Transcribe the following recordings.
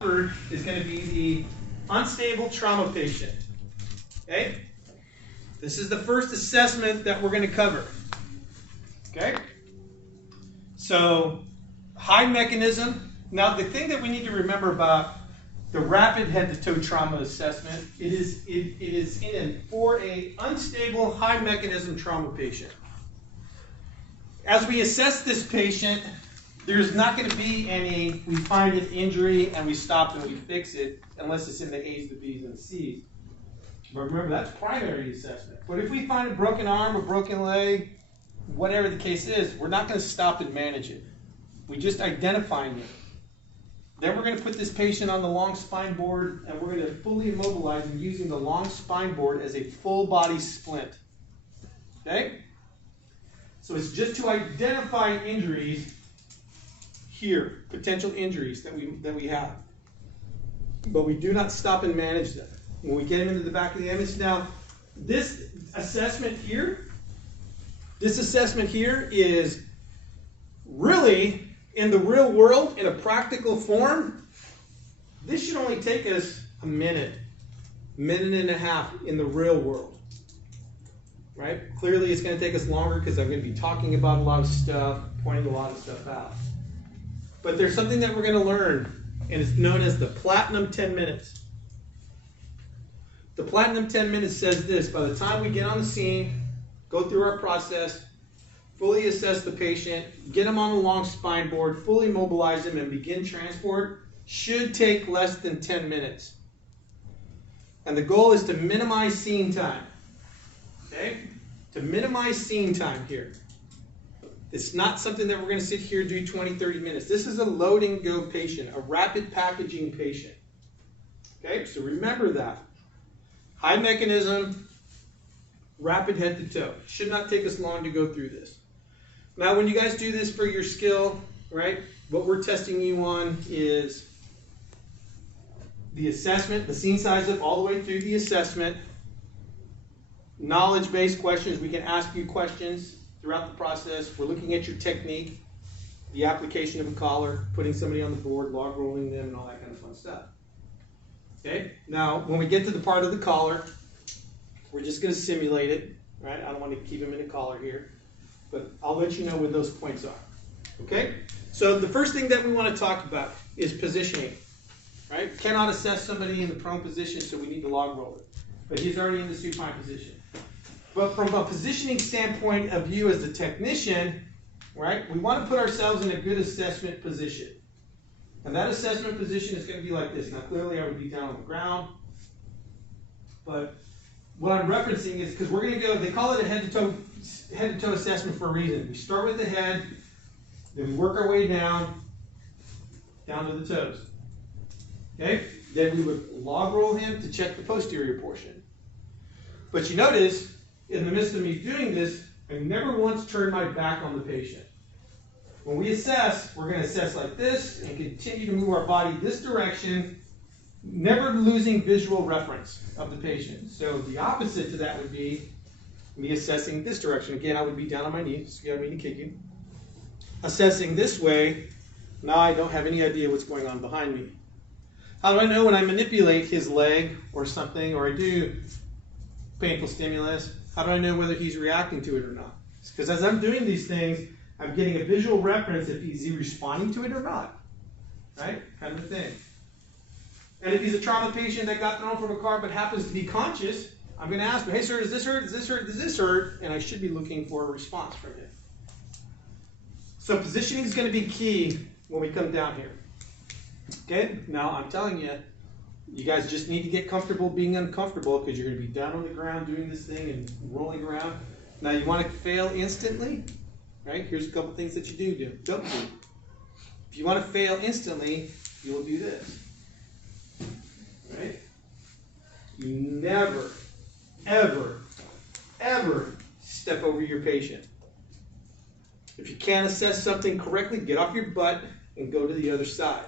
Is going to be the unstable trauma patient. Okay? This is the first assessment that we're going to cover. Okay? So, high mechanism. Now, the thing that we need to remember about the rapid head-to-toe trauma assessment, it is for an unstable, high mechanism trauma patient. As we assess this patient, there's not going to be any, we find an injury and we stop and we fix it, unless it's in the A's, the B's, and the C's. But remember, that's primary assessment. But if we find a broken arm, a broken leg, whatever the case is, we're not going to stop and manage it. We just identifying it. Then we're going to put this patient on the long spine board and we're going to fully immobilize him using the long spine board as a full body splint. Okay? So it's just to identify injuries here, potential injuries that we have. But we do not stop and manage them. When we get them into the back of the ambulance, now this assessment here is really, in the real world, in a practical form, this should only take us a minute and a half in the real world. Right? Clearly it's going to take us longer because I'm going to be talking about a lot of stuff, pointing a lot of stuff out. But there's something that we're going to learn, and it's known as the Platinum 10 minutes. The Platinum 10 minutes says this: by the time we get on the scene, go through our process, fully assess the patient, get him on the long spine board, fully mobilize him, and begin transport, should take less than 10 minutes. And the goal is to minimize scene time. Okay? To minimize scene time here. It's not something that we're going to sit here and do 20, 30 minutes. This is a load and go patient, a rapid packaging patient. Okay, so remember that. High mechanism, rapid head to toe. Should not take us long to go through this. Now, when you guys do this for your skill, right, what we're testing you on is the assessment, the scene size up all the way through the assessment, knowledge-based questions. We can ask you questions throughout the process. We're looking at your technique, the application of a collar, putting somebody on the board, log rolling them, and all that kind of fun stuff. Okay? Now, when we get to the part of the collar, we're just going to simulate it, right? I don't want to keep him in a collar here, but I'll let you know what those points are. Okay? So the first thing that we want to talk about is positioning, right? Cannot assess somebody in the prone position, so we need to log roll it. But he's already in the supine position. But from a positioning standpoint of view as the technician, right, we want to put ourselves in a good assessment position. And that assessment position is going to be like this. Now, clearly I would be down on the ground. But what I'm referencing is, because we're going to go, they call it a head-to-toe assessment for a reason. We start with the head, then we work our way down to the toes. Okay? Then we would log roll him to check the posterior portion. But you notice, in the midst of me doing this, I never once turned my back on the patient. When we assess, we're going to assess like this and continue to move our body this direction, never losing visual reference of the patient. So the opposite to that would be me assessing this direction. Again, I would be down on my knees, so I don't mean to kick you. Assessing this way, now I don't have any idea what's going on behind me. How do I know when I manipulate his leg or something, or I do painful stimulus? How do I know whether he's reacting to it or not? Because as I'm doing these things, I'm getting a visual reference if he's responding to it or not. Right? Kind of a thing. And if he's a trauma patient that got thrown from a car but happens to be conscious, I'm going to ask him, hey sir, does this hurt? Does this hurt? Does this hurt? And I should be looking for a response from him. So positioning is going to be key when we come down here. Okay? Now I'm telling you, you guys just need to get comfortable being uncomfortable, because you're going to be down on the ground doing this thing and rolling around. Now you want to fail instantly, right? Here's a couple things that you don't do. If you want to fail instantly, you will do this, right? You never, ever, ever step over your patient. If you can't assess something correctly, get off your butt and go to the other side.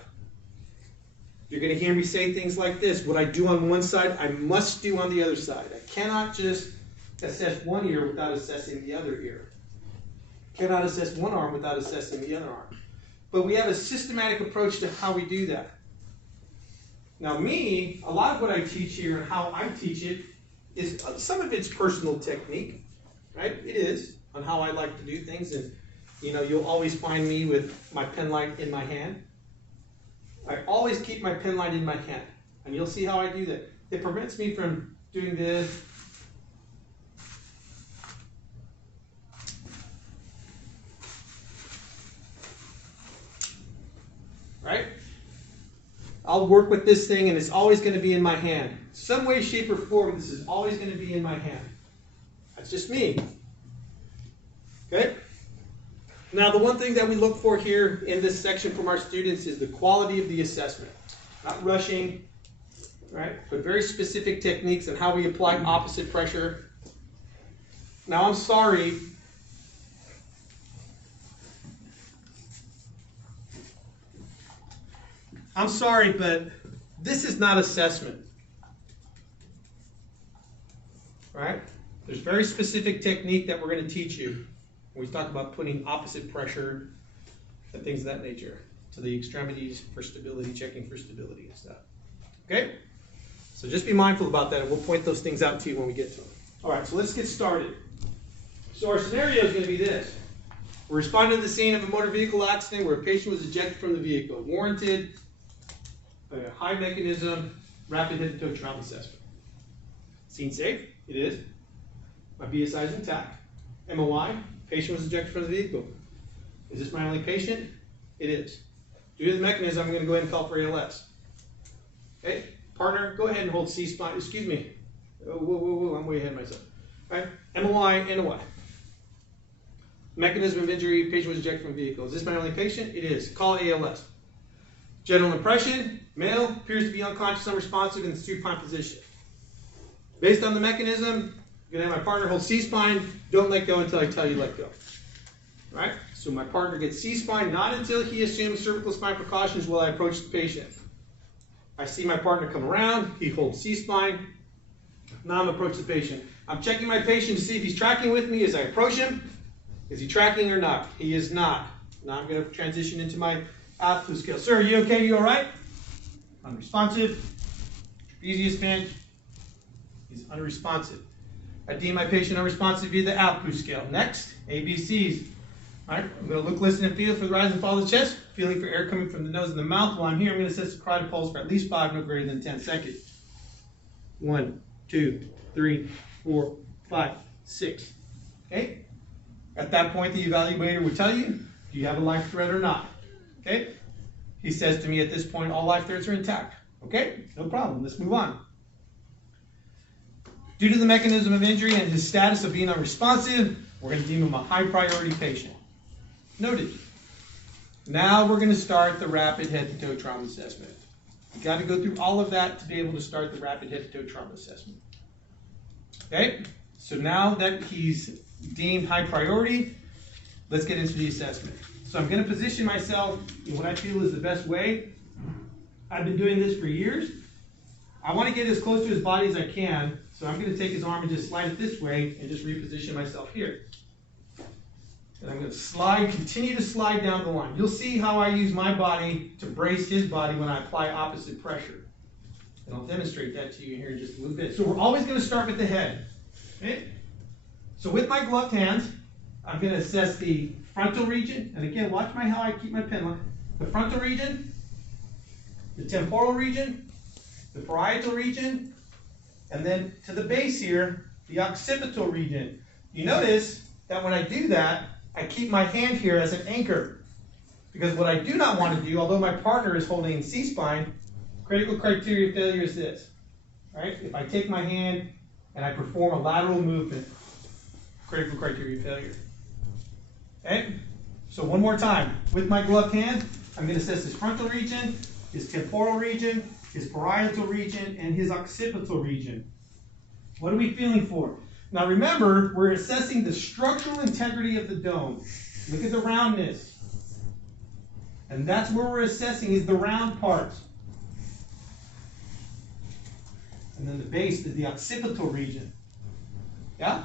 You're going to hear me say things like this: what I do on one side, I must do on the other side. I cannot just assess one ear without assessing the other ear. Cannot assess one arm without assessing the other arm. But we have a systematic approach to how we do that. Now me, a lot of what I teach here and how I teach it is some of it's personal technique, right? It is on how I like to do things, and you know, you'll always find me with my pen light in my hand. I always keep my pen light in my hand, and you'll see how I do that. It prevents me from doing this. Right? I'll work with this thing and it's always going to be in my hand. Some way, shape, or form, this is always going to be in my hand. That's just me. Okay? Now, the one thing that we look for here in this section from our students is the quality of the assessment. Not rushing, right? But very specific techniques on how we apply opposite pressure. Now, I'm sorry. I'm sorry, but this is not assessment. Right? There's very specific technique that we're going to teach you. We talk about putting opposite pressure and things of that nature to the extremities for stability, checking for stability and stuff. Okay? So just be mindful about that, and we'll point those things out to you when we get to them. All right, so let's get started. So our scenario is going to be this. We're responding to the scene of a motor vehicle accident where a patient was ejected from the vehicle. Warranted a high mechanism, rapid head-to-toe trauma assessment. Scene safe? It is. My BSI is intact. MOI? Patient was ejected from the vehicle. Is this my only patient? It is. Due to the mechanism, I'm going to go ahead and call for ALS. Okay? Partner, go ahead and hold C-spine. Excuse me. Whoa, I'm way ahead of myself. All right? MOI, NOI. Mechanism of injury, patient was ejected from the vehicle. Is this my only patient? It is. Call ALS. General impression, male, appears to be unconscious, unresponsive in the supine position. Based on the mechanism, I'm going to have my partner hold C-spine. Don't let go until I tell you let go. All right? So my partner gets C-spine, not until he assumes cervical spine precautions while I approach the patient. I see my partner come around. He holds C-spine. Now I'm approaching the patient. I'm checking my patient to see if he's tracking with me as I approach him. Is he tracking or not? He is not. Now I'm going to transition into my altitude scale. Sir, are you okay? You all right? Unresponsive. Trapezius pinch. He's unresponsive. I deem my patient unresponsive via the altitude scale. Next, ABCs. All right, I'm going to look, listen, and feel for the rise and fall of the chest. Feeling for air coming from the nose and the mouth. While I'm here, I'm going to assess the carotid pulse for at least 5, no greater than 10 seconds. 1, 2, 3, 4, 5, 6. Okay? At that point, the evaluator would tell you, do you have a life threat or not? Okay? He says to me at this point, all life threats are intact. Okay? No problem. Let's move on. Due to the mechanism of injury and his status of being unresponsive, we're going to deem him a high priority patient. Noted. Now we're going to start the rapid head-to-toe trauma assessment. You've got to go through all of that to be able to start the rapid head-to-toe trauma assessment. Okay? So now that he's deemed high priority, let's get into the assessment. So I'm going to position myself in what I feel is the best way. I've been doing this for years. I want to get as close to his body as I can, so I'm going to take his arm and just slide it this way and just reposition myself here. And I'm going to slide, continue to slide down the line. You'll see how I use my body to brace his body when I apply opposite pressure. And I'll demonstrate that to you here in just a little bit. So we're always going to start with the head. Okay? So with my gloved hands, I'm going to assess the frontal region. And again, watch how I keep my pen line. The frontal region, the temporal region, the parietal region, and then to the base here, the occipital region. You notice that when I do that, I keep my hand here as an anchor. Because what I do not want to do, although my partner is holding C-spine, critical criteria of failure is this. Right? If I take my hand and I perform a lateral movement, critical criteria of failure. Okay? So one more time. With my gloved hand, I'm going to assess his frontal region, his temporal region, his parietal region, and his occipital region. What are we feeling for? Now remember, we're assessing the structural integrity of the dome. Look at the roundness. And that's where we're assessing is the round parts. And then the base is the occipital region. Yeah?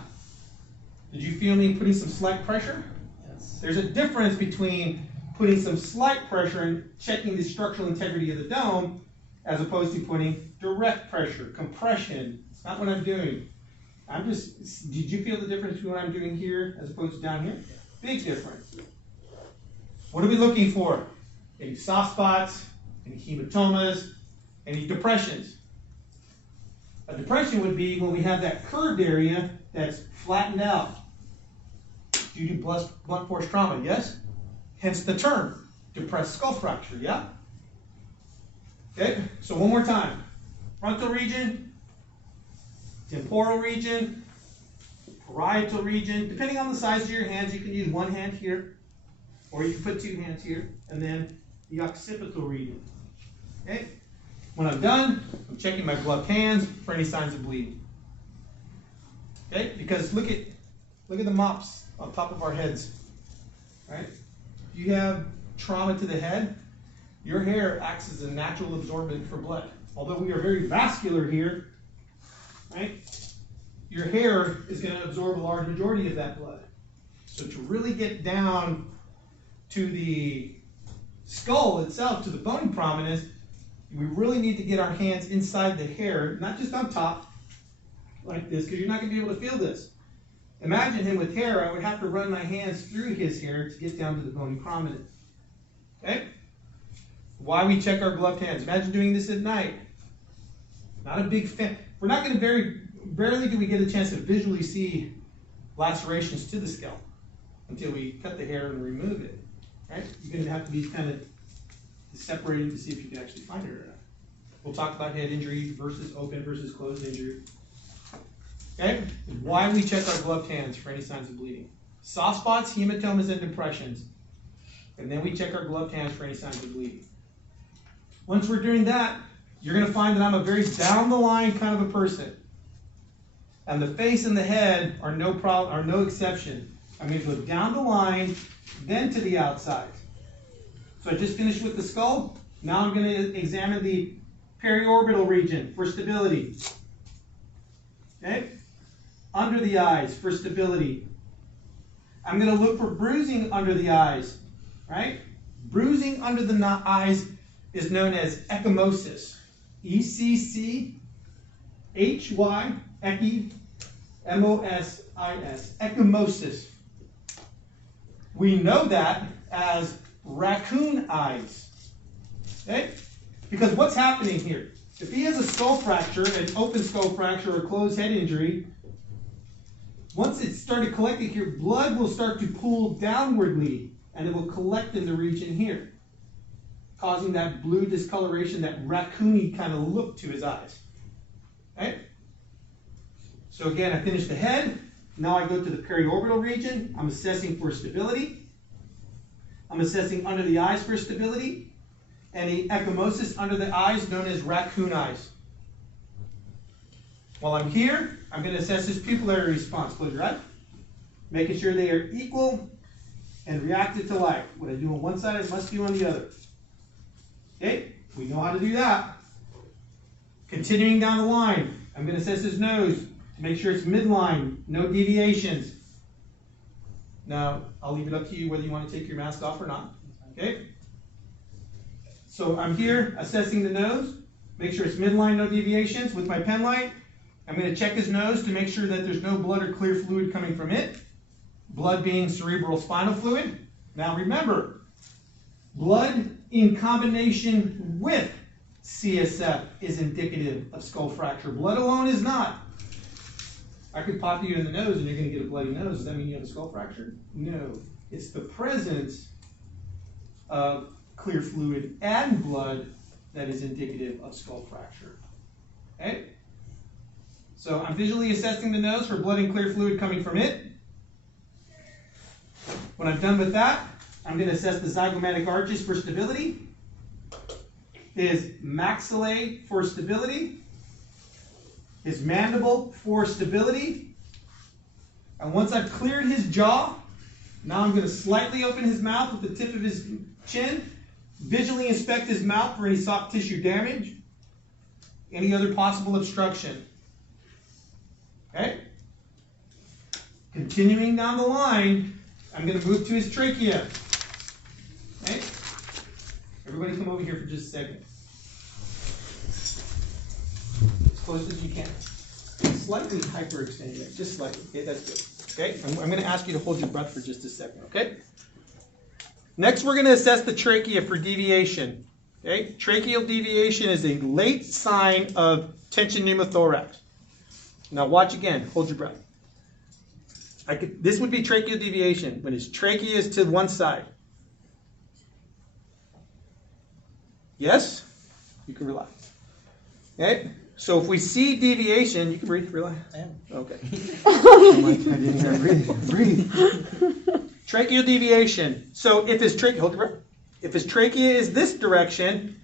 Did you feel me putting some slight pressure? Yes. There's a difference between putting some slight pressure and checking the structural integrity of the dome as opposed to putting direct pressure, compression. It's not what I'm doing. Did you feel the difference between what I'm doing here as opposed to down here? Big difference. What are we looking for? Any soft spots, any hematomas, any depressions? A depression would be when we have that curved area that's flattened out due to blunt force trauma, yes? Hence the term, depressed skull fracture, yeah? Okay, so one more time. Frontal region, temporal region, parietal region. Depending on the size of your hands, you can use one hand here, or you can put two hands here, and then the occipital region. Okay? When I'm done, I'm checking my gloved hands for any signs of bleeding. Okay? Because look at the mops on top of our heads. Right? If you have trauma to the head, your hair acts as a natural absorbent for blood. Although we are very vascular here, right? Your hair is going to absorb a large majority of that blood. So to really get down to the skull itself, to the bony prominence, we really need to get our hands inside the hair, not just on top, like this, because you're not going to be able to feel this. Imagine him with hair. I would have to run my hands through his hair to get down to the bony prominence. Okay? Why we check our gloved hands. Imagine doing this at night. Not a big fan. We're not going to barely do we get a chance to visually see lacerations to the scalp until we cut the hair and remove it. Right? You're going to have to be kind of separating to see if you can actually find it or not. We'll talk about head injury versus open versus closed injury. Okay? Why we check our gloved hands for any signs of bleeding. Soft spots, hematomas, and depressions. And then we check our gloved hands for any signs of bleeding. Once we're doing that, you're going to find that I'm a very down-the-line kind of a person. And the face and the head are no exception. I'm going to go down the line, then to the outside. So I just finished with the skull. Now I'm going to examine the periorbital region for stability. Okay? Under the eyes for stability. I'm going to look for bruising under the eyes. Right? Bruising under the eyes is known as ecchymosis. E-C-C-H-Y, ecchy, M-O-S-I-S, ecchymosis. We know that as raccoon eyes. Okay? Because what's happening here? If he has a skull fracture, an open skull fracture, or a closed head injury, once it's started collecting here, blood will start to pool downwardly, and it will collect in the region here, causing that blue discoloration, that raccoony kind of look to his eyes. Okay? So again, I finished the head. Now I go to the periorbital region. I'm assessing for stability. I'm assessing under the eyes for stability. Any ecchymosis under the eyes, known as raccoon eyes. While I'm here, I'm going to assess his pupillary response. Close your eyes. Making sure they are equal and reactive to light. What I do on one side, I must do on the other. Okay? We know how to do that. Continuing down the line, I'm going to assess his nose to make sure it's midline, no deviations. Now, I'll leave it up to you whether you want to take your mask off or not. Okay? So I'm here assessing the nose. Make sure it's midline, no deviations. With my pen light, I'm going to check his nose to make sure that there's no blood or clear fluid coming from it. Blood being cerebral spinal fluid. Now remember, blood in combination with CSF is indicative of skull fracture. Blood alone is not. I could pop you in the nose and you're going to get a bloody nose. Does that mean you have a skull fracture? No. It's the presence of clear fluid and blood that is indicative of skull fracture. Okay? So I'm visually assessing the nose for blood and clear fluid coming from it. When I'm done with that, I'm going to assess the zygomatic arches for stability, his maxillae for stability, his mandible for stability. And once I've cleared his jaw, now I'm going to slightly open his mouth with the tip of his chin, visually inspect his mouth for any soft tissue damage, any other possible obstruction. Okay? Continuing down the line, I'm going to move to his trachea. Okay? Everybody come over here for just a second. close as you can. Slightly hyperextending it, just slightly. Okay, that's good. Okay, I'm going to ask you to hold your breath for just a second, okay? Next, we're going to assess the trachea for deviation. Okay, tracheal deviation is a late sign of tension pneumothorax. Now watch again, hold your breath. This would be tracheal deviation when his trachea is to one side. Yes? You can relax. Okay? So if we see deviation, you can breathe, relax. I am. Okay. I didn't hear him breathe. Tracheal deviation. So if his trachea, hold your breath. If his trachea is this direction,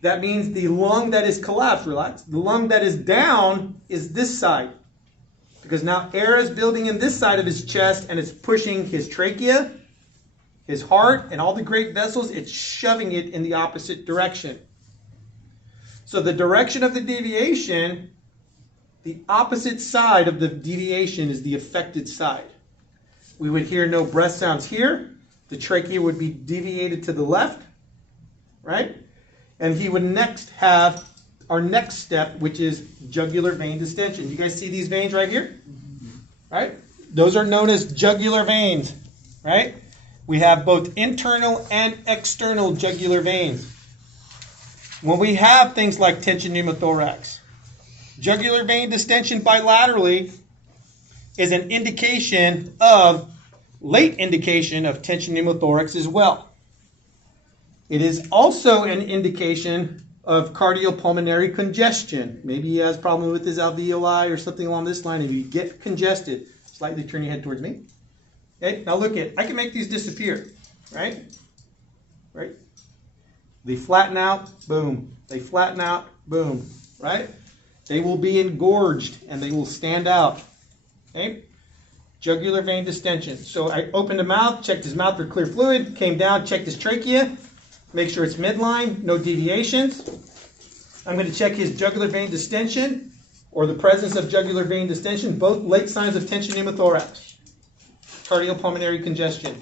that means the lung that is collapsed, relax. The lung that is down is this side. Because now air is building in this side of his chest and it's pushing his trachea, his heart, and all the great vessels, it's shoving it in the opposite direction. So the direction of the deviation, the opposite side of the deviation is the affected side. We would hear no breath sounds here. The trachea would be deviated to the left, right? And he would next have our next step, which is jugular vein distension. You guys see these veins right here? Right? Those are known as jugular veins, right? We have both internal and external jugular veins. When we have things like tension pneumothorax, jugular vein distension bilaterally is an indication of, late indication of tension pneumothorax as well. It is also an indication of cardiopulmonary congestion. Maybe he has a problem with his alveoli or something along this line. If you get congested, slightly turn your head towards me. Okay, now look at, I can make these disappear, right? Right? They flatten out, boom. They flatten out, boom, right? They will be engorged and they will stand out. Okay? Jugular vein distension. So I opened the mouth, checked his mouth for clear fluid, came down, checked his trachea, make sure it's midline, no deviations. I'm going to check his jugular vein distension or the presence of jugular vein distension, both late signs of tension pneumothorax, cardiopulmonary congestion.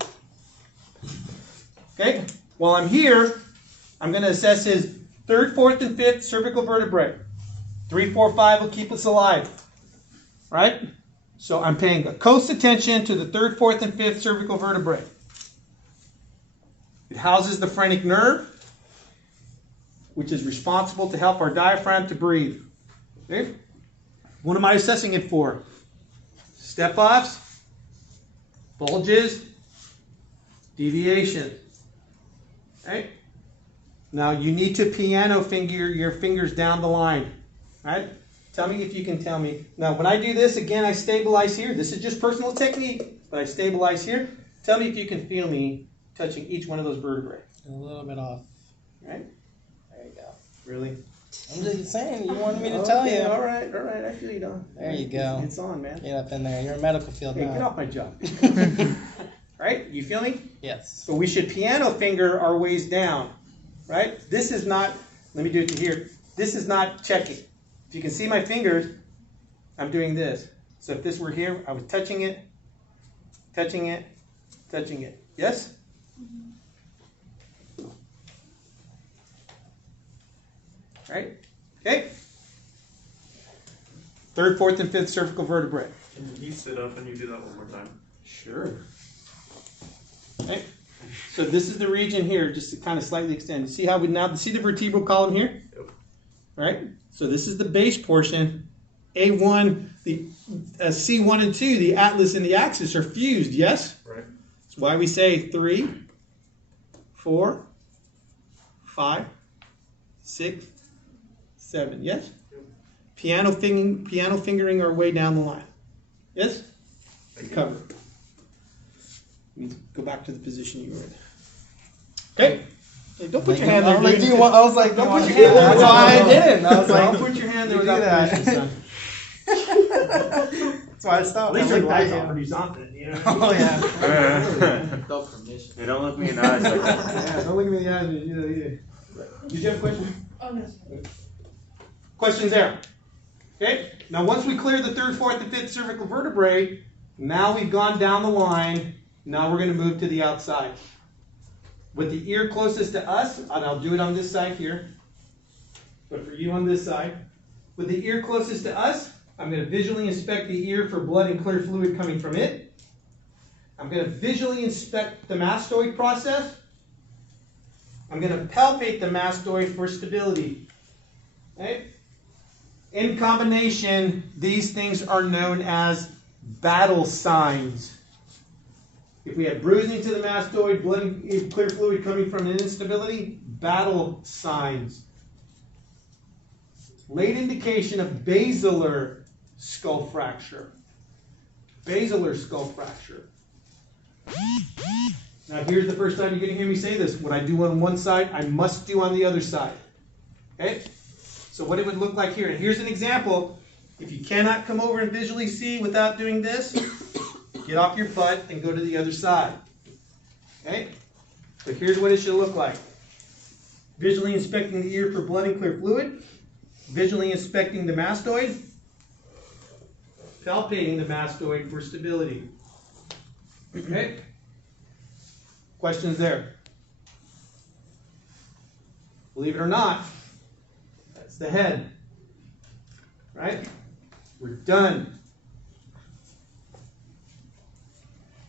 Okay? While I'm here, I'm going to assess his 3rd, 4th, and 5th cervical vertebrae. 3, 4, 5 will keep us alive. Right? So I'm paying close attention to the 3rd, 4th, and 5th cervical vertebrae. It houses the phrenic nerve, which is responsible to help our diaphragm to breathe. Okay? What am I assessing it for? Step-offs, bulges, deviation. Okay? Now you need to piano finger your fingers down the line. Right? Tell me if you can tell me. Now when I do this, again, I stabilize here. This is just personal technique, but I stabilize here. Tell me if you can feel me touching each one of those vertebrae. A little bit off. Right? There you go. Really? I'm just saying, you wanted me to tell you. All right. I feel you, Don. There you go. It's on, man. Get up in there. You're in medical field Hey, now. get off my job. Right? You feel me? Yes. So we should piano finger our ways down. Right? This is not, let me do it to here. This is not checking. If you can see my fingers, I'm doing this. So if this were here, I was touching it, touching it, touching it. Yes? Right? Okay? 3rd, 4th, and 5th cervical vertebrae. Can you sit up and you do that one more time? Sure. Okay. So this is the region here, just to kind of slightly extend. See how we now see the vertebral column here? Yep. Right? So this is the base portion. A1, the C1 and 2, the atlas and the axis are fused, yes? Right. That's why we say 3, 4, 5, 6, 7, yes? Yep. Piano fingering our way down the line. Yes? Cover. Let me go back to the position you were in. Okay? Hey, don't put your hand there. I was like, Don't put your yeah, hand there. that's why I didn't. I was like, I'll put your hand there you do without that. permission, son. That's why I stopped. At least I your looked eyes at are you. pretty something, you know? Oh, yeah. Without permission. They don't look me in the eyes like that. Yeah, don't look at me in the eyes, you know, either. Did you have a question? Oh, no. Questions there? Okay, now once we clear the 3rd, 4th, and 5th cervical vertebrae, now we've gone down the line. Now we're going to move to the outside. With the ear closest to us, and I'll do it on this side here, but for you on this side, With the ear closest to us, I'm going to visually inspect the ear for blood and clear fluid coming from it. I'm going to visually inspect the mastoid process. I'm going to palpate the mastoid for stability. Okay? In combination, these things are known as battle signs. If we have bruising to the mastoid, blood and clear fluid coming from an instability, battle signs. Late indication of basilar skull fracture. Basilar skull fracture. Now here's the first time you're going to hear me say this. What I do on one side, I must do on the other side. Okay? So what it would look like here. And here's an example. If you cannot come over and visually see without doing this, get off your butt and go to the other side. Okay? So here's what it should look like. Visually inspecting the ear for blood and clear fluid. Visually inspecting the mastoid. Palpating the mastoid for stability. Okay? Questions there? Believe it or not, that's the head. Right? We're done.